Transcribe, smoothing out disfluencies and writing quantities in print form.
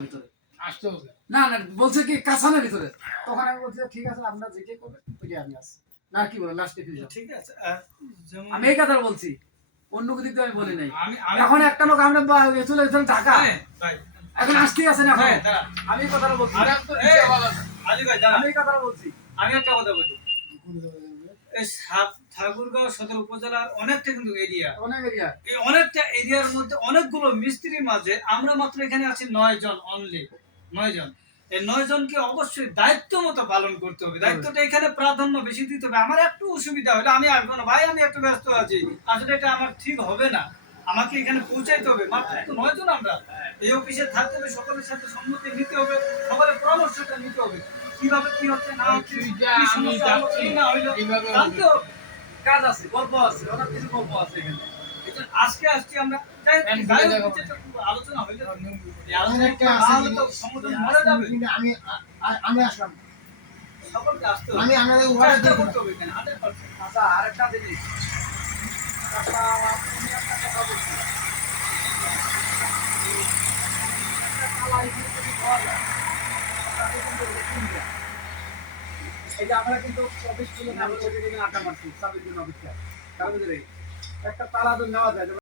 ভিতরে আসতে হবে না না বলছে কি কাছানের ভিতরে তখন আমি বলছি ঠিক আছে আমরা যেটা করবে ওইটা আমি আসছি না কি বলে লাস্টে ফিরে ঠিক আছে যেমন আমি এই কথা বলছি অন্য কিছু তো আমি বলি নাই আমি এখন একটা লোক আমরা চলে যেতাম ঢাকা ভাই এখন আসতেই আছে না এখন দাঁড়া। আমি এই কথাটা বলছি আলী ভাই দাঁড়া আমি এই কথাটা বলছি আমি একটা কথা বলি এই ঠাকুরগাঁও সদর উপজেলার অনেকটা কিন্তু এরিয়া অনেক এরিয়া এই অনেকটা এরিয়ার মধ্যে অনেকগুলো মিস্ত্রির মাঝে আমরা মাত্র এখানে আছি 9 জন অনলি 9 জন এই 9 জনকে অবশ্যই দায়িত্ব মতো পালন করতে হবে দায়িত্বটা এখানে প্রাধান্য বেশি দিতে হবে আমার একটু অসুবিধা হলে আমি আসবো না ভাই আমি একটু ব্যস্ত আছি আসলে এটা আমার ঠিক হবে না আমাকে এখানে পৌঁছাইতে হবে মাত্র তো 9 জন আমরা এই অফিসে থাকতে হবে সকলের সাথে সম্মতি নিতে হবে সকলের পরামর্শটা নিতে হবে কিভাবে কি হচ্ছে না হচ্ছে কি সমস্যা হচ্ছে না হইলো জানতে হবে কাজ আছে গল্প আছে অনেক কিছু গল্প আছে এখানে আজকে আসছি আমরা আলোচনা হইলে আমি আমি আসলাম সকলকে আসতে আমি হবে আমাদের চেষ্টা করতে হবে এখানে 100%। আচ্ছা আরেকটা জিনিস একটা আমি একটা কথা বলছি একটা কালাই কিন্তু যদি খাওয়া যায়, তাহলে কিন্তু এটা কিনবে। এই যে আমরা কিন্তু 24 কিলো না আমরা আটা মারছি 26 দিন অপেক্ষা তার ভিতরে একটা তালা তো নেওয়া যায়